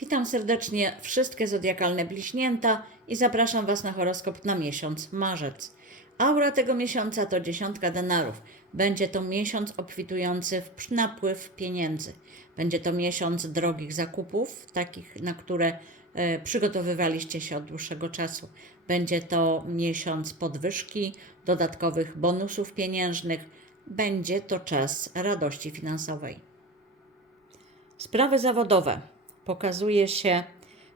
Witam serdecznie wszystkie zodiakalne bliźnięta i zapraszam Was na horoskop na miesiąc marzec. Aura tego miesiąca to dziesiątka denarów. Będzie to miesiąc obfitujący w napływ pieniędzy. Będzie to miesiąc drogich zakupów, takich, na które e, przygotowywaliście się od dłuższego czasu. Będzie to miesiąc podwyżki, dodatkowych bonusów pieniężnych. Będzie to czas radości finansowej. Sprawy zawodowe. Pokazuje się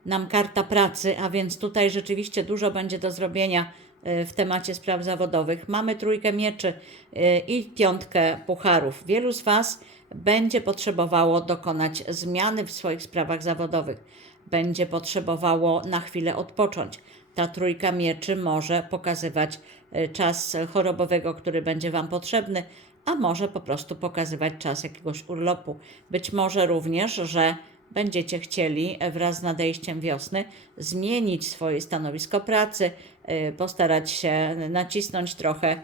nam karta pracy, a więc tutaj rzeczywiście dużo będzie do zrobienia y, w temacie spraw zawodowych. Mamy trójkę mieczy y, i piątkę pucharów. Wielu z Was będzie potrzebowało dokonać zmiany w swoich sprawach zawodowych. Będzie potrzebowało na chwilę odpocząć. Ta trójka mieczy może pokazywać y, czas chorobowego, który będzie Wam potrzebny, a może po prostu pokazywać czas jakiegoś urlopu. Być może również, że będziecie chcieli wraz z nadejściem wiosny zmienić swoje stanowisko pracy, y, postarać się nacisnąć trochę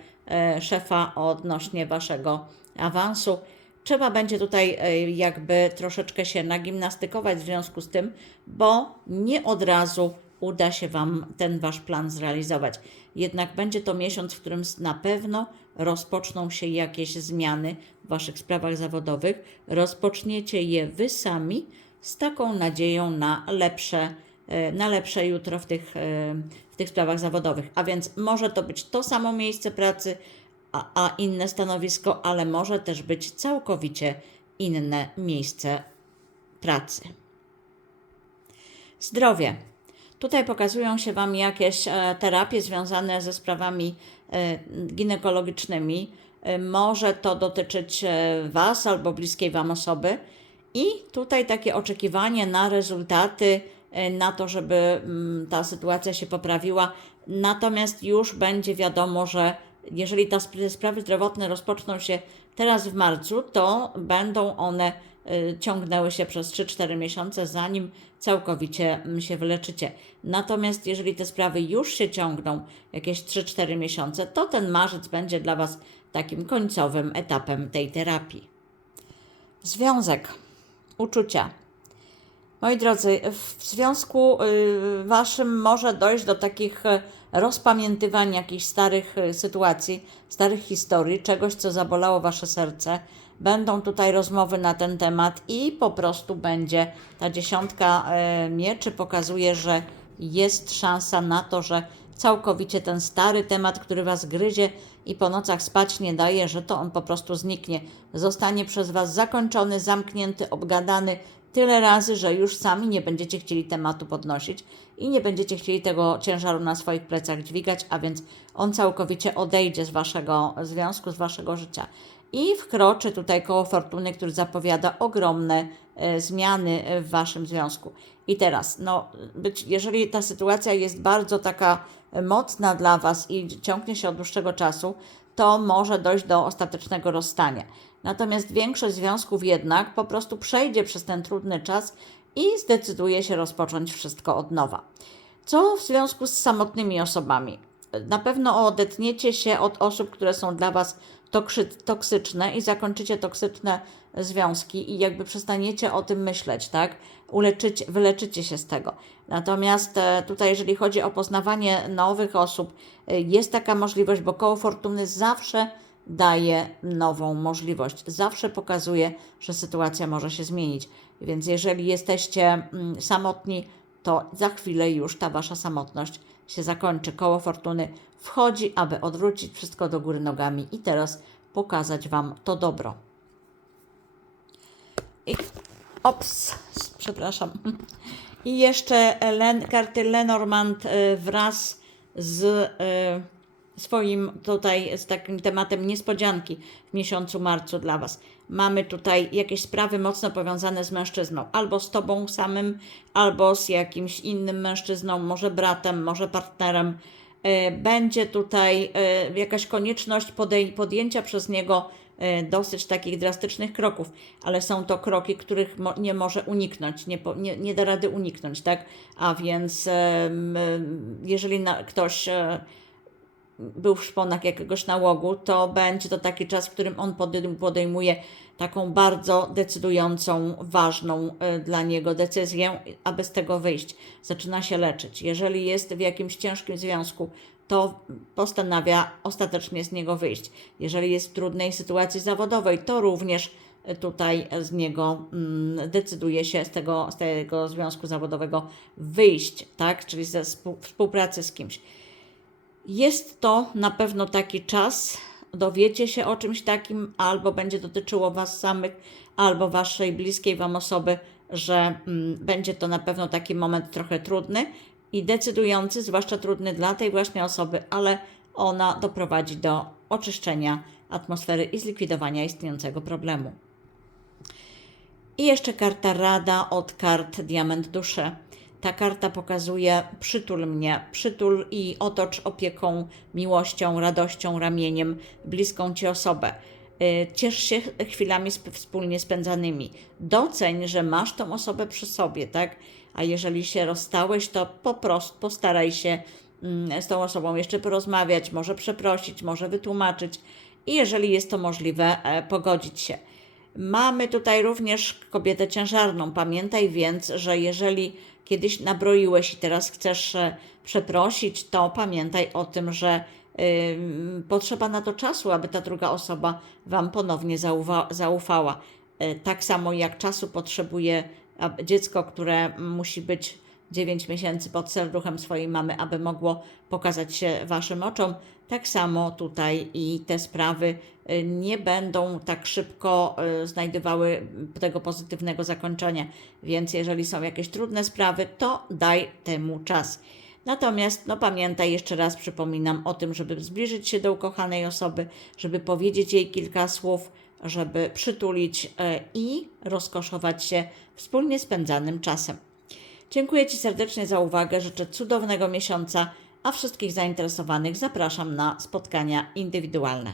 y, szefa odnośnie waszego awansu. Trzeba będzie tutaj jakby troszeczkę się nagimnastykować w związku z tym, bo nie od razu uda się Wam ten Wasz plan zrealizować. Jednak będzie to miesiąc, w którym na pewno rozpoczną się jakieś zmiany w Waszych sprawach zawodowych. Rozpoczniecie je Wy sami z taką nadzieją na lepsze, e, na lepsze jutro w tych, e, w tych sprawach zawodowych. A więc może to być to samo miejsce pracy, a, a inne stanowisko, ale może też być całkowicie inne miejsce pracy. Zdrowie. Tutaj pokazują się Wam jakieś e, terapie związane ze sprawami ginekologicznymi. Może to dotyczyć Was albo bliskiej Wam osoby. I tutaj takie oczekiwanie na rezultaty, e, na to, żeby mm, ta sytuacja się poprawiła. Natomiast już będzie wiadomo, że jeżeli sp- sprawy zdrowotne rozpoczną się teraz w marcu, to będą one y, ciągnęły się przez 3-4 miesiące, zanim całkowicie mm, się wyleczycie. Natomiast jeżeli te sprawy już się ciągną jakieś 3-4 miesiące, to ten marzec będzie dla Was takim końcowym etapem tej terapii. Związek, uczucia. Moi drodzy, w związku y, waszym może dojść do takich y, rozpamiętywań jakichś starych y, sytuacji, starych historii, czegoś, co zabolało wasze serce. Będą tutaj rozmowy na ten temat i po prostu będzie ta dziesiątka mieczy pokazuje, że jest szansa na to, że całkowicie ten stary temat, który was gryzie i po nocach spać nie daje, że to on po prostu zniknie. Zostanie przez was zakończony, zamknięty, obgadany tyle razy, że już sami nie będziecie chcieli tematu podnosić i nie będziecie chcieli tego ciężaru na swoich plecach dźwigać, a więc on całkowicie odejdzie z waszego związku, z waszego życia. I wkroczy tutaj koło fortuny, który zapowiada ogromne e, zmiany w waszym związku. I teraz, no, być, jeżeli ta sytuacja jest bardzo taka mocna dla was i ciągnie się od dłuższego czasu, to może dojść do ostatecznego rozstania. Natomiast większość związków jednak po prostu przejdzie przez ten trudny czas i zdecyduje się rozpocząć wszystko od nowa. Co w związku z samotnymi osobami? Na pewno odetniecie się od osób, które są dla Was toksyczne i zakończycie toksyczne związki i jakby przestaniecie o tym myśleć, tak? Uleczycie, wyleczycie się z tego. Natomiast e, tutaj, jeżeli chodzi o poznawanie nowych osób, e, jest taka możliwość, bo koło fortuny zawsze daje nową możliwość. Zawsze pokazuje, że sytuacja może się zmienić. Więc jeżeli jesteście mm, samotni, to za chwilę już ta wasza samotność się zakończy. Koło fortuny wchodzi, aby odwrócić wszystko do góry nogami i teraz pokazać wam to dobro. I ops, przepraszam. I jeszcze Len, karty Lenormand y, wraz z y, swoim tutaj z takim tematem niespodzianki w miesiącu marcu dla Was. Mamy tutaj jakieś sprawy mocno powiązane z mężczyzną, albo z Tobą samym, albo z jakimś innym mężczyzną, może bratem, może partnerem. Y, Będzie tutaj y, jakaś konieczność podjęcia przez niego y, dosyć takich drastycznych kroków, ale są to kroki, których nie może uniknąć, nie, nie, nie da rady uniknąć, tak? A więc jeżeli ktoś e, był w szponach jakiegoś nałogu, to będzie to taki czas, w którym on podejm- podejmuje taką bardzo decydującą, ważną y, dla niego decyzję, aby z tego wyjść. Zaczyna się leczyć. Jeżeli jest w jakimś ciężkim związku, to postanawia ostatecznie z niego wyjść. Jeżeli jest w trudnej sytuacji zawodowej, to również y, tutaj z niego mm, decyduje się z tego, z tego związku zawodowego wyjść, tak? Czyli ze współ- współpracy z kimś. Jest to na pewno taki czas, dowiecie się o czymś takim, albo będzie dotyczyło Was samych, albo Waszej bliskiej Wam osoby, że mm, będzie to na pewno taki moment trochę trudny i decydujący, zwłaszcza trudny dla tej właśnie osoby, ale ona doprowadzi do oczyszczenia atmosfery i zlikwidowania istniejącego problemu. I jeszcze karta Rada od kart Diament Duszy. Ta karta pokazuje przytul mnie, przytul i otocz opieką, miłością, radością, ramieniem bliską Ci osobę. Y, Ciesz się chwilami sp- wspólnie spędzanymi. Doceń, że masz tą osobę przy sobie, tak? A jeżeli się rozstałeś, to po prostu postaraj się mm, z tą osobą jeszcze porozmawiać, może przeprosić, może wytłumaczyć i jeżeli jest to możliwe, e, pogodzić się. Mamy tutaj również kobietę ciężarną. Pamiętaj więc, że jeżeli kiedyś nabroiłeś i teraz chcesz przeprosić, to pamiętaj o tym, że potrzeba na to czasu, aby ta druga osoba Wam ponownie zaufa- zaufała. E, Tak samo jak czasu potrzebuje dziecko, które musi być 9 miesięcy pod serduchem swojej mamy, aby mogło pokazać się Waszym oczom. Tak samo tutaj i te sprawy y, nie będą tak szybko y, znajdowały tego pozytywnego zakończenia. Więc jeżeli są jakieś trudne sprawy, to daj temu czas. Natomiast no pamiętaj, jeszcze raz przypominam o tym, żeby zbliżyć się do ukochanej osoby, żeby powiedzieć jej kilka słów, żeby przytulić y, i rozkoszować się wspólnie spędzanym czasem. Dziękuję Ci serdecznie za uwagę, życzę cudownego miesiąca, a wszystkich zainteresowanych zapraszam na spotkania indywidualne.